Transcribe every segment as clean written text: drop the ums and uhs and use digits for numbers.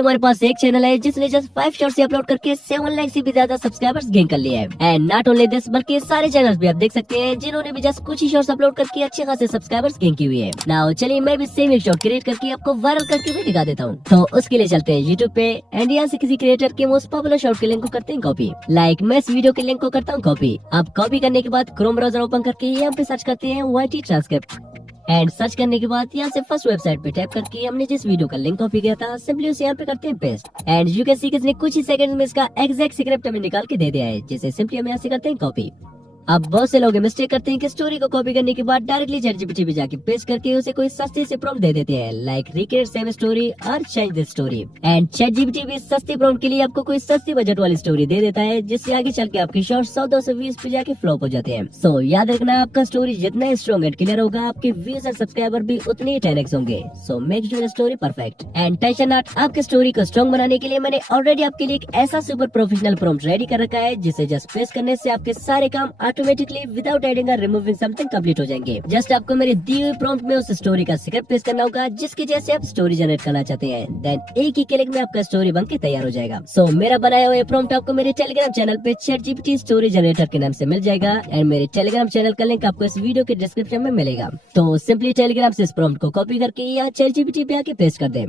हमारे पास एक चैनल है जिसने जस्ट 5 शॉर्ट्स से अपलोड करके 7 लाख से भी ज्यादा सब्सक्राइबर्स गेन कर लिए हैं। एंड नॉट ओनली दिस, बल्कि सारे चैनल्स भी आप देख सकते हैं जिन्होंने भी जस्ट कुछ ही शॉर्ट्स अपलोड करके अच्छे खासे सब्सक्राइबर्स गेन की हुई है। नाउ चलिए मैं भी सेम एक शॉर्ट क्रिएट करके आपको वायरल करके भी दिखा देता हूँ। तो उसके लिए चलते हैं यूट्यूब पे एंड यहाँ से किसी क्रिएटर के मोस्ट पॉपुलर शॉर्ट के लिंक को करते हैं कॉपी। लाइक मैं इस वीडियो के लिंक को करता हूँ कॉपी। अब कॉपी करने के बाद क्रोम ब्राउजर ओपन करके यहाँ पे सर्च करते हैं YT ट्रांसक्रिप्ट एंड सर्च करने के बाद यहाँ से फर्स्ट वेबसाइट पे टैप करके हमने जिस वीडियो का लिंक कॉपी किया था सिंपली उसे यहाँ पे करते हैं paste. And you can see किसने कुछ ही सेकंड में इसका एग्जैक्ट स्क्रिप्ट हमें निकाल के दे दिया है, जिसे सिंपली हम यहाँ से करते हैं कॉपी। अब बहुत से लोग मिस्टेक करते हैं कि स्टोरी को कॉपी करने के बाद डायरेक्टली ChatGPT पे जाके पेस्ट करके उसे कोई सस्ती से प्रॉम्प्ट दे देते हैं, लाइक रिक्रिएट सेम स्टोरी और change this story. And ChatGPT भी सस्ती प्रॉम्प्ट के लिए आपको कोई सस्ती बजट वाली स्टोरी दे देता है, जिससे आगे चल के आपके शॉर्ट 100-200 व्यूज पे जाके फ्लॉप हो जाते हैं। सो याद रखना, आपका स्टोरी जितना स्ट्रॉन्ग एंड क्लियर होगा, आपके व्यूज और सब्सक्राइबर भी उतने ही 10x होंगे। So make your story perfect and tension not. आपके स्टोरी को स्ट्रॉन्ग बनाने के लिए मैंने ऑलरेडी आपके लिए एक ऐसा सुपर प्रोफेशनल प्रॉम्प्ट रेडी कर रखा है, जिसे जस्ट पेस्ट करने से आपके सारे काम ऑटोमेटिकली विदाउट एडिंग और रिमूविंग समथिंग कंप्लीट हो जाएंगे। जस्ट आपको मेरे दी हुई प्रॉम्प्ट में उस स्टोरी का स्क्रिप्ट पेस्ट करना होगा जिसके जैसे आप स्टोरी जनरेट करना चाहते हैं। देन एक ही क्लिक में आपका स्टोरी बनके तैयार हो जाएगा। सो मेरा बनाया हुआ प्रॉम्प्ट आपको मेरे टेलीग्राम चैनल पे ChatGPT स्टोरी जनरेटर के नाम से मिल जाएगा एंड मेरे टेलीग्राम चैनल का लिंक आपको इस वीडियो के डिस्क्रिप्शन में मिलेगा। तो सिंपली टेलीग्राम से इस प्रॉम्प्ट को कॉपी करके यहाँ ChatGPT पे आके पेस्ट कर दें।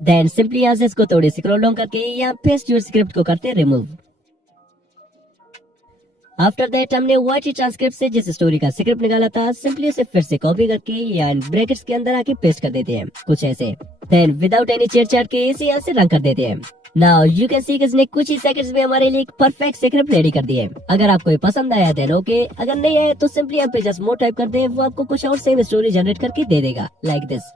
देन सिंपली यहाँ से इसको थोड़ी स्क्रॉल डाउन करके यहाँ पेस्ट योर स्क्रिप्ट को करते हैं रिमूव। आफ्टर दैट हमने YT ट्रांसक्रिप्ट से जिस स्टोरी का स्क्रिप्ट निकाला था सिंपली उसे फिर से कॉपी करके या ब्रैकेट्स के अंदर आके पेस्ट कर देते हैं कुछ ऐसे। देन विदाउट एनी छेड़छाड़ के इसे यहाँ से रन कर देते हैं। नाउ यू कैन सी किसने कुछ ही सेकंड्स में हमारे लिए एक परफेक्ट स्क्रिप्ट रेडी कर दिया है। अगर आपको ये पसंद आया देन ओके, अगर नहीं आया तो सिंपली यहाँ पे जस्ट मोर टाइप कर दे, वो आपको कुछ और सेम स्टोरी जनरेट करके दे देगा like this.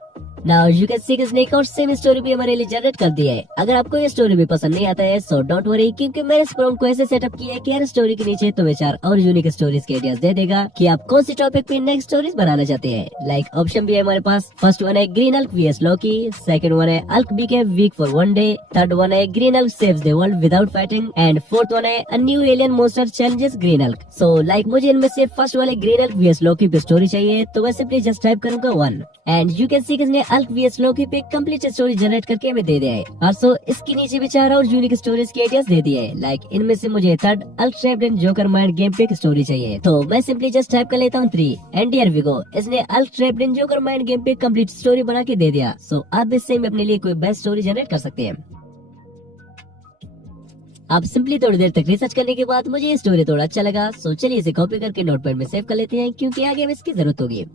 Now you can see किसने एक और सेम स्टोरी भी हमारे लिए जनरेट कर दी है। अगर आपको ये स्टोरी भी पसंद नहीं आता है सो डोंट वरी, क्योंकि मैंने इस प्रॉम्प्ट को ऐसे सेटअप किया है कि हर स्टोरी के नीचे तुम्हें 4 और यूनिक स्टोरीज के आइडियाज दे देगा कि आप कौन सी टॉपिक पे नेक्स्ट स्टोरीज बनाना चाहते हैं। लाइक ऑप्शन भी है हमारे पास। फर्स्ट वन है green Hulk vs Loki, second one है Hulk became weak for one day, third one है green Hulk saves the world without fighting and fourth one है a new alien monster challenges green Hulk. So like मुझे इनमें से first वाले green Hulk vs लोकी पे story चाहिए, तो मैं सिंपली जस्ट टाइप करूंगा 1 एंड यू कैन सी किसने हल्क vs लोकी पे कंप्लीट स्टोरी जनरेट करके हमें दे दिया है। और इसके नीचे भी 4 और यूनिक स्टोरीज के आइडियाज दे दिए हैं। लाइक इनमें से मुझे third Hulk trapped in Joker mind game पे एक स्टोरी चाहिए, तो मैं सिंपली जस्ट टाइप कर लेता हूँ 3 एंड हियर वी गो। इसने Hulk trapped in Joker mind game पे कंप्लीट स्टोरी बना के दे दिया। सो आप इससे भी अपने लिए कोई बेस्ट स्टोरी जनरेट कर सकते हैं। आप सिंपली थोड़ी देर तक रिसर्च करने के बाद मुझे ये स्टोरी थोड़ा अच्छा लगा, सो चलिए इसे कॉपी करके नोटपैड में सेव कर लेते हैं, क्योंकि आगे हमें इसकी जरूरत होगी।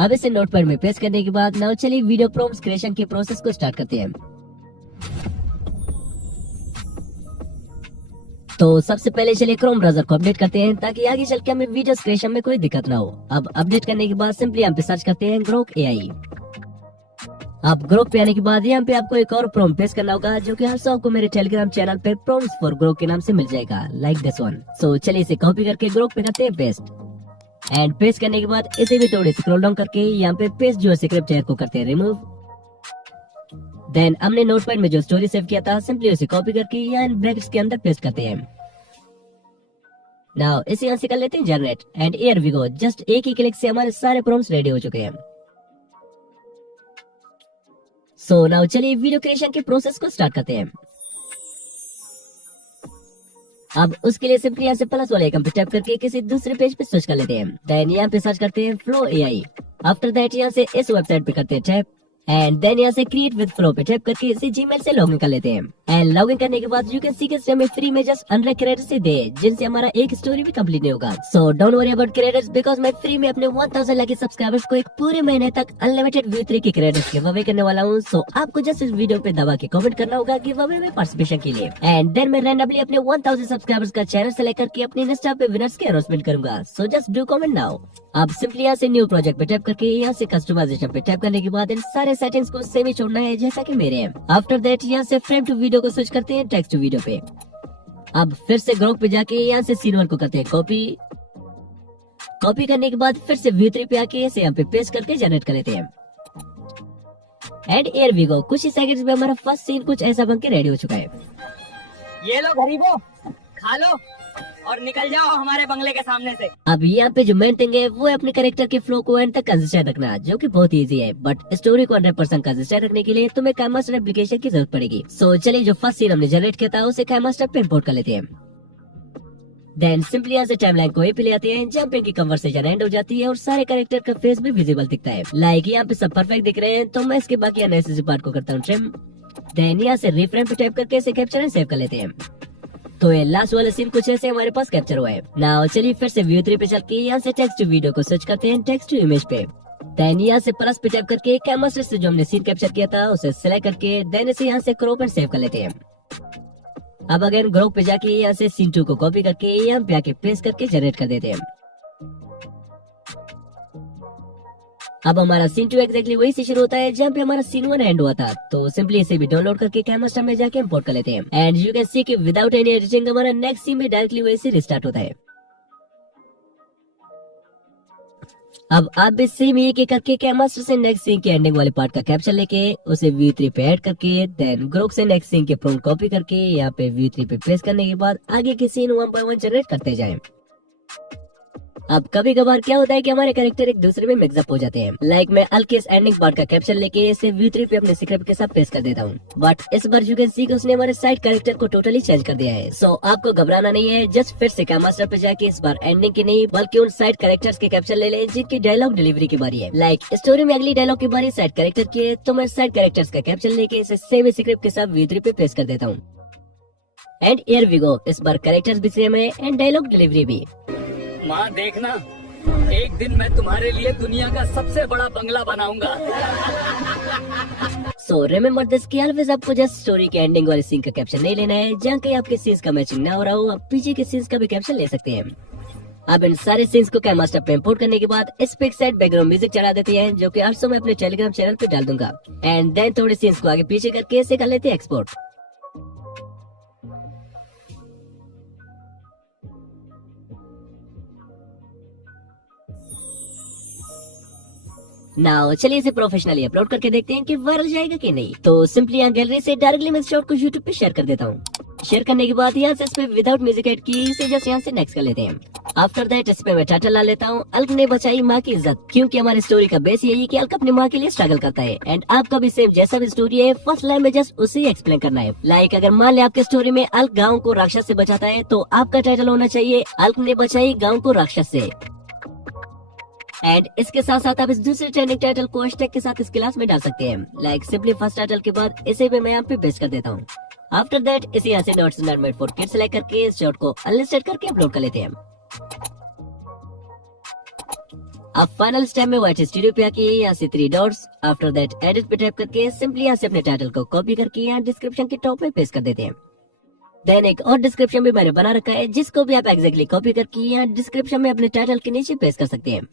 अब इसे नोटपैड में पेस्ट करने के बाद नाउ चलिए वीडियो प्रॉम्प्ट्स क्रिएशन के प्रोसेस को स्टार्ट करते हैं। तो सबसे पहले चलिए क्रोम ब्राउजर को अपडेट करते हैं, ताकि आगे चल के हमें वीडियो क्रिएशन में कोई दिक्कत ना हो। अब अपडेट करने के बाद सिंपली हम पे सर्च करते हैं ग्रोक AI। अब ग्रोक पे आने के बाद यहाँ पे आपको एक और प्रॉम्प्ट पेस्ट करना होगा, जो कि हर आपको मेरे टेलीग्राम चैनल पे प्रॉम्प्ट्स फॉर ग्रोक के नाम से मिल जाएगा लाइक दिस वन। सो चलिए इसे कॉपी करके ग्रोक पे करते हैं पेस्ट एंड पेस्ट करने के बाद इसे भी थोड़े स्क्रॉल डाउन करके यहाँ पे पेस्ट जो स्क्रिप्ट है को करते हैं रिमूव। देन हमने नोटपैड में जो स्टोरी सेव किया था सिंपली उसे कॉपी करके यहाँ ब्रैकेट्स के अंदर पेस्ट करते हैं। नाउ इसे यहाँ से कर लेते हैं generate and here we go. Just एक ही क्लिक से हमारे सारे प्रॉम्प्ट्स रेडी हो चुके हैं। सो नाउ चलिए वीडियो क्रिएशन के प्रोसेस को स्टार्ट करते हैं। अब उसके लिए सिंपली यहाँ से प्लस वाले आइकन पे टैप करके किसी दूसरे पेज पे सर्च कर लेते हैं। देन यहाँ पे सर्च करते हैं फ्लो AI। आफ्टर दैट यहाँ से इस वेबसाइट पे करते हैं टैप एंड देन यहाँ से क्रिएट विद फ्लो पे टैप करके इसे जीमेल से लॉगिन कर लेते हैं। एंड लॉगिन करने के बाद यू कैन सी कि हमें फ्री में जस्ट 100 क्रेडिट से दे, जिनसे हमारा एक स्टोरी भी कंप्लीट नहीं होगा। So don't worry about credits, because मैं फ्री में अपने 1000 लकी सब्सक्राइबर्स को एक पूरे महीने तक अनलिमिटेड व्यू 3 की क्रेडिट्स गिव अवे करने वाला हूँ। सो आपको जस्ट इस वीडियो पे दबा के कमेंट करना होगा गिव अवे में पार्टिसिपेशन के लिए एंड देन मैं रैंडमली अपने 1000 सब्सक्राइबर्स का चैनल सेलेक्ट करके अपने इंस्टा पे विनर्स के अनाउंसमेंट करूंगा। So just do comment now. अब सिंपली यहाँ से न्यू प्रोजेक्ट पे टैप करके यहाँ से कस्टमाइजेशन पे टैप करने के बाद इन सारे सेटिंग्स को सेम ही छोड़ना है जैसा कि मेरे हैं। आफ्टर दैट यहाँ से फ्रेम टू वीडियो को स्विच करते हैं टेक्स्ट टू वीडियो पे। अब फिर से ग्रोक पे जाके यहाँ से सीन 1 को करते हैं कॉपी करने के बाद फिर से व्यू 3 पे आके इसे यहाँ पे पेस्ट करके जनरेट कर लेते हैं एंड हियर वी गो। कुछ ही सेकंड्स में हमारा फर्स्ट सीन कुछ ऐसा बन के रेडी हो चुका है। ये लो गरीबों, खा लो और निकल जाओ हमारे बंगले के सामने से। अब यहाँ पे जो मेन थिंग है वो है अपने कैरेक्टर के फ्लो को एंड तक कंसिस्टेंट रखना, जो कि बहुत इजी है। बट स्टोरी को 100% कंसिस्टेंट रखने के लिए तुम्हें काइनमास्टर एप्लीकेशन की जरूरत पड़ेगी। सो चलिए जो फर्स्ट सीन हमने जनरेट किया था उसे काइनमास्टर पे इंपोर्ट कर लेते हैं। देन सिंपली यहाँ से टाइमलाइन को पे ले आते हैं जहाँ पे इनकी कन्वर्सेशन एंड हो जाती है और सारे कैरेक्टर का फेस भी विजिबल दिखता है। लाइक यहाँ पे सब परफेक्ट दिख रहे हैं, तो मैं इसके बाकी अननेसेसरी पार्ट को करता हूँ ट्रिम। देन यहाँ से रिफ्रेम पे टाइप करके इसे कैप्चर एंड सेव कर लेते हैं। तो ये लास्ट वाला सीन कुछ ऐसे हमारे पास कैप्चर हुआ है। नाउ चलिए फिर से व्यू 3 पे चल के यहाँ से टेक्स्ट टू वीडियो को सर्च करते हैं, टेक्स्ट टू इमेज पे। देन यहाँ से प्लस पे टाइप करके काइनमास्टर से जो हमने सीन कैप्चर किया था उसे सिलेक्ट करके देन इसे यहाँ से क्रॉप एंड सेव कर लेते हैं। अब अगेन ग्रुप पे जाके यहाँ से सीन 2 को कॉपी करके यहाँ पे आके पेस्ट करके जनरेट कर देते हैं। अब हमारा सीन 2 एग्जैक्टली वही से शुरू होता है जहाँ पे हमारा सीन 1 एंड हुआ था। तो सिंपली इसे भी डाउनलोड करके काइनमास्टर में जाके इंपोर्ट कर लेते हैं। एंड यू कैन सी कि विदाउट एनी एडिटिंग हमारा नेक्स्ट सीन भी डायरेक्टली वही से रिस्टार्ट होता है। अब आप भी सेम ये करके काइनमास्टर से नेक्स्ट सीन के एंडिंग वाले पार्ट का कैप्शन लेके उसे व्यू 3 पे ऐड करके देन ग्रुप से नेक्स्ट सीन के प्रॉम्प्ट कॉपी करके यहाँ पे व्यू 3 पे पेस्ट करने के बाद आगे के सीन 1 by 1 जनरेट करते जाएं। अब कभी कभार क्या होता है कि हमारे कैरेक्टर एक दूसरे में मिक्सअप हो जाते हैं। लाइक मैं अल के इस एंडिंग पार्ट का कैप्शन लेके इसे व्यू 3 पे अपने स्क्रिप्ट के साथ पेस्ट कर देता हूँ। बट इस बार यू कैन सी कि उसने हमारे साइड कैरेक्टर को टोटली चेंज कर दिया है। सो आपको घबराना नहीं है, जस्ट फिर से काइनमास्टर पे जाके इस बार एंडिंग की नहीं बल्कि उन साइड कैरेक्टर्स के कैप्शन ले लें जिनकी डायलॉग डिलीवरी की बारी है। लाइक स्टोरी में अगली डायलॉग की बारी साइड कैरेक्टर की है, तो मैं साइड कैरेक्टर्स का कैप्शन लेके इसे सेम स्क्रिप्ट के साथ व्यू 3 पे पेस्ट कर देता हूँ। एंड हियर वी गो, इस बार कैरेक्टर्स भी सेम है एंड डायलॉग डिलीवरी भी। माँ देखना, एक दिन मैं तुम्हारे लिए दुनिया का सबसे बड़ा बंगला बनाऊंगा। सो रिमेम्बर दिस कि ऑलवेज आपको जस्ट स्टोरी के एंडिंग वाले सीन का कैप्शन नहीं लेना है। जहाँ कहीं आपके सीन्स का मैचिंग ना हो रहा हो, आप पीछे के सीन्स का भी कैप्शन ले सकते हैं। अब इन सारे सीन्स को काइनमास्टर पे इंपोर्ट करने के बाद इस पे एक साइड बैकग्राउंड म्यूजिक चढ़ा देते हैं, जो कि also मैं अपने टेलीग्राम चैनल पे डाल दूंगा। एंड देन थोड़े सीन्स को आगे पीछे करके इसे कर लेते हैं एक्सपोर्ट। नाउ चलिए इसे प्रोफेशनली अपलोड करके देखते हैं कि वायरल जाएगा कि नहीं। तो सिंपली यहाँ गैलरी से डायरेक्टली मैं इस शॉट को यूट्यूब पे शेयर कर देता हूँ। शेयर करने के बाद यहाँ से इस पे विदाउट म्यूजिक एड की इसे जस्ट यहाँ से नेक्स्ट कर लेते हैं। आफ्टर दैट इस पे मैं टाइटल ला लेता हूँ, अल्क ने बचाई माँ की इज्जत, क्योंकि हमारी स्टोरी का बेस यही है कि अल्क अपनी माँ के लिए स्ट्रगल करता है। एंड आपका भी सेम जैसा भी स्टोरी है, फर्स्ट लाइन में जस्ट उसे एक्सप्लेन करना है। लाइक अगर मान ले आपके स्टोरी में अल्क गाँव को राक्षस से बचाता है, तो आपका टाइटल होना चाहिए अल्क ने बचाई गाँव को राक्षस से। एंड इसके साथ साथ आप इस दूसरे ट्रेंडिंग टाइटल को हैशटैग के साथ इस क्लास में डाल सकते हैं। लाइक सिंपली फर्स्ट टाइटल के बाद इसे भी मैं यहाँ पे पेस्ट कर देता हूँ। आफ्टर दैट इसे यहाँ से notes not made for kids select करके इस शॉट को अनलिस्टेड करके अपलोड कर लेते हैं। अब फाइनल स्टेप में व्हाइट स्टूडियो पे आके यहाँ से 3 डॉट्स, आफ्टर दैट एडिट पे टाइप करके सिंपली यहाँ से अपने टाइटल को कॉपी करके यहाँ डिस्क्रिप्शन के टॉप में पेस्ट कर देते हैं। देन एक और डिस्क्रिप्शन भी मैंने बना रखा है, जिसको भी आप एग्जैक्टली कॉपी करके यहाँ डिस्क्रिप्शन में अपने टाइटल के नीचे पेस्ट कर सकते हैं।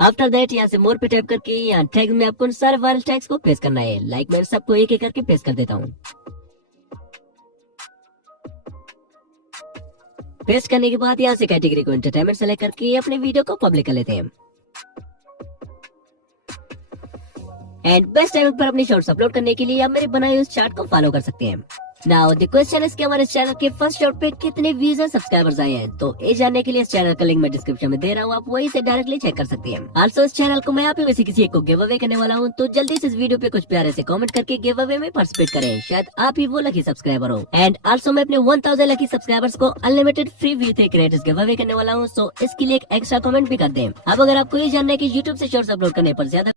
आफ्टर दैट यहाँ से मोर पे टाइप करके यहाँ टैग में आपको सारे वायरल टैग्स को पेस्ट करना है। लाइक मैं सबको एक एक करके पेस्ट कर देता हूँ। पेस्ट करने के बाद यहाँ से कैटेगरी को एंटरटेनमेंट सेलेक्ट करके अपने वीडियो को पब्लिक कर लेते हैं। एंड बेस्ट टाइम पर अपनी शॉर्ट्स अपलोड करने के लिए आप मेरे बनाए हुए उस चार्ट को फॉलो कर सकते हैं। नाउ द क्वेश्चन इज कि हमारे चैनल के फर्स्ट शॉट पे कितने व्यूज और सब्सक्राइबर्स आए हैं। तो ये जानने के लिए इस चैनल का लिंक मैं डिस्क्रिप्शन में दे रहा हूँ, आप वहीं से डायरेक्टली चेक कर सकते हैं। आल्सो इस चैनल को मैं यहाँ पे वैसे किसी एक को गिव अवे करने वाला हूँ, तो जल्दी से इस वीडियो पे कुछ प्यारे से कमेंट करके गिव अवे में पार्टिसिपेट करें, शायद आप ही वो लकी सब्सक्राइबर हो। एंड आल्सो मैं अपने 1000 लकी सब्सक्राइबर्स को unlimited free view 3 creators give away करने वाला हूँ, सो इसके लिए एक एक्स्ट्रा कमेंट भी कर दें। अब अगर आपको ये जानना है कि यूट्यूब से शॉर्ट्स अपलोड करने पर ज्यादा